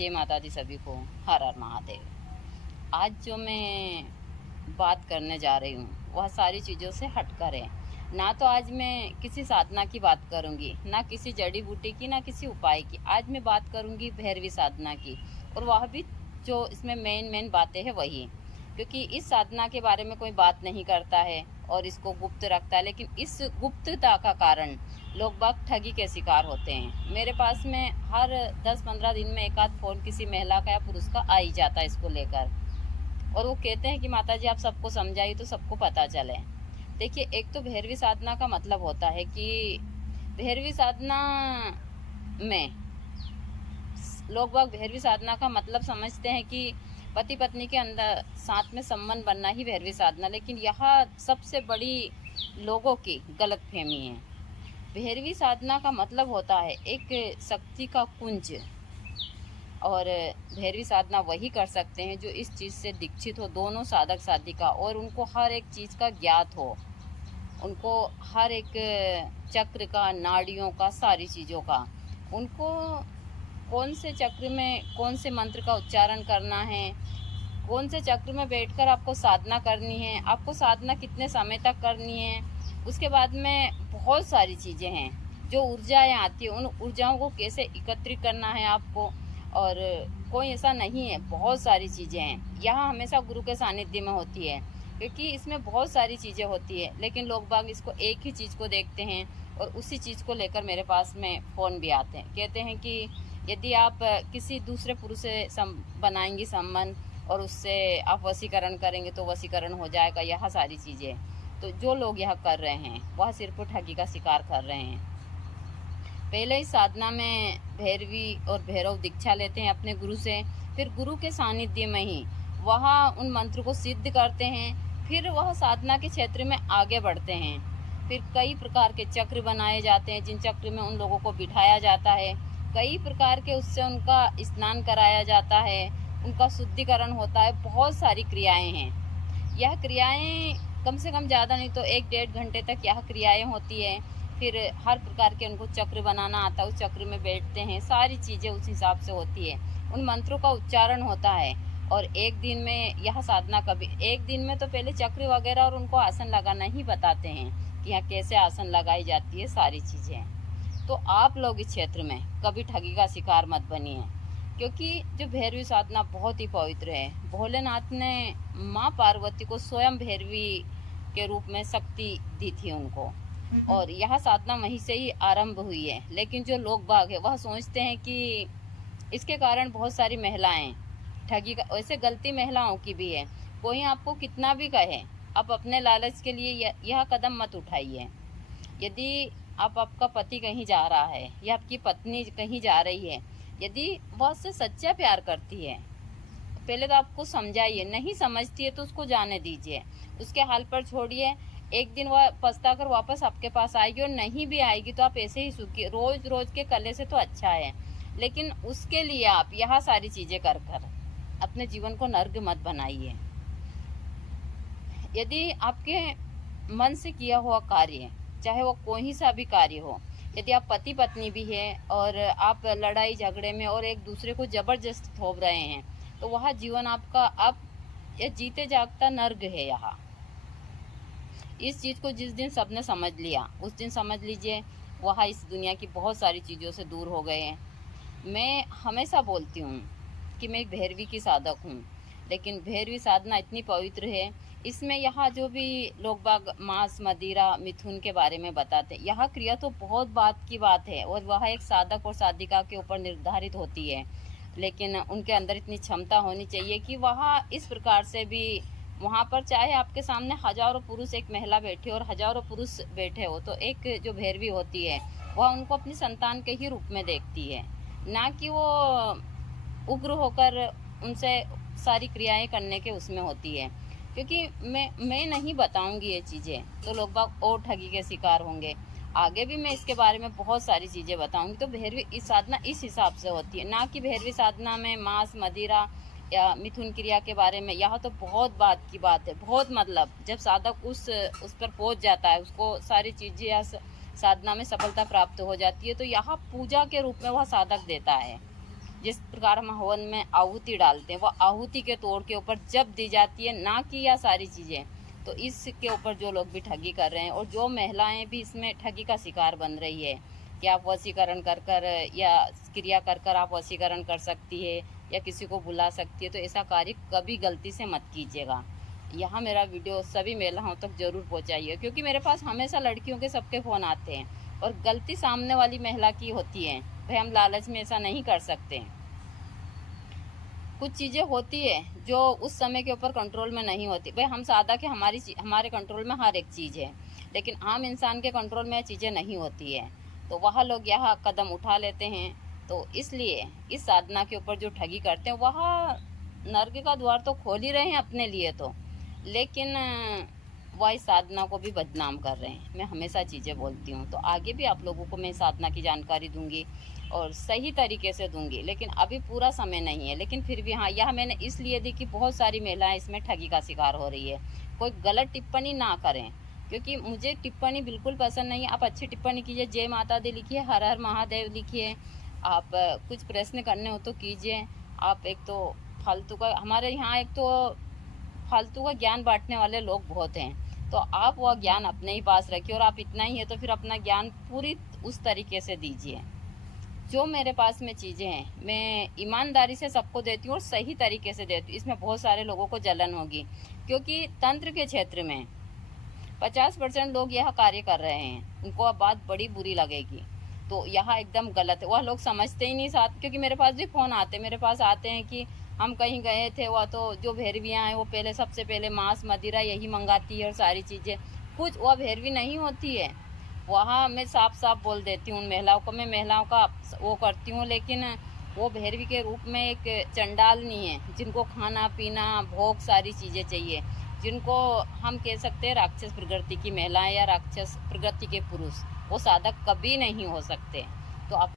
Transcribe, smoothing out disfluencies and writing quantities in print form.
जय माता दी सभी को। हर हर महादेव। आज जो मैं बात करने जा रही हूँ वह सारी चीज़ों से हटकर है। ना तो आज मैं किसी साधना की बात करूँगी, ना किसी जड़ी बूटी की, ना किसी उपाय की। आज मैं बात करूँगी भैरवी साधना की, और वह भी जो इसमें मेन बातें हैं वही, क्योंकि इस साधना के बारे में कोई बात नहीं करता है और इसको गुप्त रखता है। लेकिन इस गुप्तता का कारण लोग बाग ठगी के शिकार होते हैं। मेरे पास में हर 10-15 दिन में एक आध फ़ोन किसी महिला का या पुरुष का आ ही जाता है इसको लेकर, और वो कहते हैं कि माता जी आप सबको समझाइए तो सबको पता चले। देखिए, एक तो भैरवी साधना का मतलब होता है कि भैरवी साधना में लोग बाग भैरवी साधना का मतलब समझते हैं कि पति पत्नी के अंदर साथ में संबंध बनना ही भैरवी साधना, लेकिन यह सबसे बड़ी लोगों की गलतफहमी है। भैरवी साधना का मतलब होता है एक शक्ति का कुंज, और भैरवी साधना वही कर सकते हैं जो इस चीज़ से दीक्षित हो, दोनों साधक साधिका, और उनको हर एक चीज़ का ज्ञात हो, उनको हर एक चक्र का, नाड़ियों का, सारी चीज़ों का, उनको कौन से चक्र में कौन से मंत्र का उच्चारण करना है, कौन से चक्र में बैठकर आपको साधना करनी है, आपको साधना कितने समय तक करनी है, उसके बाद में बहुत सारी चीज़ें हैं जो ऊर्जाएं आती हैं, उन ऊर्जाओं को कैसे एकत्रित करना है आपको। और कोई ऐसा नहीं है, बहुत सारी चीज़ें हैं। यहाँ हमेशा गुरु के सानिध्य में होती है, क्योंकि इसमें बहुत सारी चीज़ें होती है, लेकिन लोग बाग इसको एक ही चीज़ को देखते हैं और उसी चीज़ को लेकर मेरे पास में फ़ोन भी आते हैं। कहते हैं कि यदि आप किसी दूसरे पुरुष से बनाएंगी संबंध और उससे आप वशीकरण करेंगे तो वशीकरण हो जाएगा, यह सारी चीज़ें। तो जो लोग यह कर रहे हैं वह सिर्फ ठगी का शिकार कर रहे हैं। पहले इस साधना में भैरवी और भैरव दीक्षा लेते हैं अपने गुरु से, फिर गुरु के सानिध्य में ही वह उन मंत्र को सिद्ध करते हैं, फिर वह साधना के क्षेत्र में आगे बढ़ते हैं। फिर कई प्रकार के चक्र बनाए जाते हैं, जिन चक्र में उन लोगों को बिठाया जाता है, कई प्रकार के उससे उनका स्नान कराया जाता है, उनका शुद्धिकरण होता है, बहुत सारी क्रियाएं हैं। यह क्रियाएं कम से कम ज़्यादा नहीं तो 1-1.5 घंटे तक यह क्रियाएं होती है। फिर हर प्रकार के उनको चक्र बनाना आता है, उस चक्र में बैठते हैं, सारी चीज़ें उस हिसाब से होती है, उन मंत्रों का उच्चारण होता है। और एक दिन में यह साधना कभी एक दिन में तो पहले चक्र वगैरह और उनको आसन लगाना ही बताते हैं कि यहाँ कैसे आसन लगाई जाती है, सारी चीज़ें। तो आप लोग इस क्षेत्र में कभी ठगी का शिकार मत बनिए, क्योंकि जो भैरवी साधना बहुत ही पवित्र है। भोलेनाथ ने माँ पार्वती को स्वयं भैरवी के रूप में शक्ति दी थी उनको, और यह साधना वहीं से ही आरंभ हुई है। लेकिन जो लोग बाग है वह सोचते हैं कि इसके कारण बहुत सारी महिलाएं ठगी का, वैसे गलती महिलाओं की भी है। कोई आपको कितना भी कहे, आप अपने लालच के लिए यह कदम मत उठाइए। यदि आपका पति कहीं जा रहा है या आपकी पत्नी कहीं जा रही है, यदि वह उससे सच्चा प्यार करती है, पहले तो आपको समझाइए। नहीं समझती है तो उसको जाने दीजिए, उसके हाल पर छोड़िए। एक दिन वह पछता कर वापस आपके पास आएगी, और नहीं भी आएगी तो आप ऐसे ही सूखिए। रोज रोज के कले से तो अच्छा है, लेकिन उसके लिए आप यह सारी चीज़ें कर कर अपने जीवन को नर्क मत बनाइए। यदि आपके मन से किया हुआ कार्य, चाहे वो कोई सा भी कार्य हो, यदि आप पति पत्नी भी है और आप लड़ाई झगड़े में और एक दूसरे को जबरदस्त थोप रहे हैं, तो वह जीवन आपका अब यह जीते जागता नर्क है। यहाँ इस चीज़ को जिस दिन सबने समझ लिया, उस दिन समझ लीजिए वह इस दुनिया की बहुत सारी चीज़ों से दूर हो गए हैं। मैं हमेशा बोलती हूँ कि मैं एक भैरवी की साधक हूँ, लेकिन भैरवी साधना इतनी पवित्र है, इसमें यहाँ जो भी लोग बाग मांस, मदिरा, मिथुन के बारे में बताते हैं, यह क्रिया तो बहुत बात की बात है, और वह एक साधक और साधिका के ऊपर निर्धारित होती है। लेकिन उनके अंदर इतनी क्षमता होनी चाहिए कि वह इस प्रकार से भी वहाँ पर, चाहे आपके सामने हजारों पुरुष, एक महिला बैठे और हजारों पुरुष बैठे हो, तो एक जो भैरवी होती है वह उनको अपनी संतान के ही रूप में देखती है, ना कि वो उग्र होकर उनसे सारी क्रियाएं करने के उसमें होती है। क्योंकि मैं नहीं बताऊंगी ये चीज़ें तो लोग बाग और ठगी के शिकार होंगे। आगे भी मैं इसके बारे में बहुत सारी चीज़ें बताऊंगी। तो भैरवी इस साधना इस हिसाब से होती है, ना कि भैरवी साधना में मांस, मदिरा या मिथुन क्रिया के बारे में। यह तो बहुत बात की बात है, बहुत मतलब जब साधक उस पर पहुंच जाता है, उसको सारी चीज़ें या साधना में सफलता प्राप्त हो जाती है, तो यहाँ पूजा के रूप में वह साधक देता है। जिस प्रकार हम हवन में आहुति डालते हैं, वो आहुति के तोड़ के ऊपर जब दी जाती है, ना कि यह सारी चीज़ें। तो इसके ऊपर जो लोग भी ठगी कर रहे हैं और जो महिलाएं भी इसमें ठगी का शिकार बन रही है कि आप वशीकरण कर कर या क्रिया कर कर आप वशीकरण कर सकती है या किसी को बुला सकती है, तो ऐसा कार्य कभी गलती से मत कीजिएगा। यहाँ मेरा वीडियो सभी महिलाओं तक जरूर पहुँचाइए, क्योंकि मेरे पास हमेशा लड़कियों के सबके फ़ोन आते हैं और गलती सामने वाली महिला की होती है। भाई हम लालच में ऐसा नहीं कर सकते। कुछ चीज़ें होती है जो उस समय के ऊपर कंट्रोल में नहीं होती। भाई हम सादा के हमारे कंट्रोल में हर एक चीज़ है, लेकिन आम इंसान के कंट्रोल में चीज़ें नहीं होती है, तो वह लोग यह कदम उठा लेते हैं। तो इसलिए इस साधना के ऊपर जो ठगी करते हैं वह नर्क का द्वार तो खोल ही रहे हैं अपने लिए, तो लेकिन वह इस साधना को भी बदनाम कर रहे हैं। मैं हमेशा चीज़ें बोलती हूँ, तो आगे भी आप लोगों को मैं साधना की जानकारी दूंगी और सही तरीके से दूंगी, लेकिन अभी पूरा समय नहीं है। लेकिन फिर भी हाँ, यह मैंने इसलिए दी कि बहुत सारी महिलाएं इसमें ठगी का शिकार हो रही है। कोई गलत टिप्पणी ना करें, क्योंकि मुझे टिप्पणी बिल्कुल पसंद नहीं है। आप अच्छी टिप्पणी कीजिए, जय माता दी लिखिए, हर हर महादेव लिखिए, आप कुछ प्रश्न करने हो तो कीजिए। आप एक तो फालतू का, हमारे यहाँ एक तो फालतू का ज्ञान बांटने वाले लोग बहुत हैं, तो आप वह ज्ञान अपने ही पास रखिए। और आप इतना ही है तो फिर अपना ज्ञान पूरी उस तरीके से दीजिए। जो मेरे पास में चीज़ें हैं मैं ईमानदारी से सबको देती हूँ और सही तरीके से देती हूँ। इसमें बहुत सारे लोगों को जलन होगी, क्योंकि तंत्र के क्षेत्र में 50% लोग यह कार्य कर रहे हैं, उनको अब बात बड़ी बुरी लगेगी। तो यह एकदम गलत है, वह लोग समझते ही नहीं साथ। क्योंकि मेरे पास भी फ़ोन आते हैं कि हम कहीं गए थे, वह तो जो भैरवियाँ हैं वो पहले सबसे पहले मांस मदिरा यही मंगाती है और सारी चीज़ें। कुछ वह भैरवी नहीं होती है, वहाँ मैं साफ साफ बोल देती हूँ उन महिलाओं को। मैं महिलाओं का वो करती हूँ, लेकिन वो भैरवी के रूप में एक चंडालनी है, जिनको खाना पीना भोग सारी चीज़ें चाहिए, जिनको हम कह सकते हैं राक्षस प्रकृति की महिलाएं या राक्षस प्रकृति के पुरुष। वो साधक कभी नहीं हो सकते। तो आप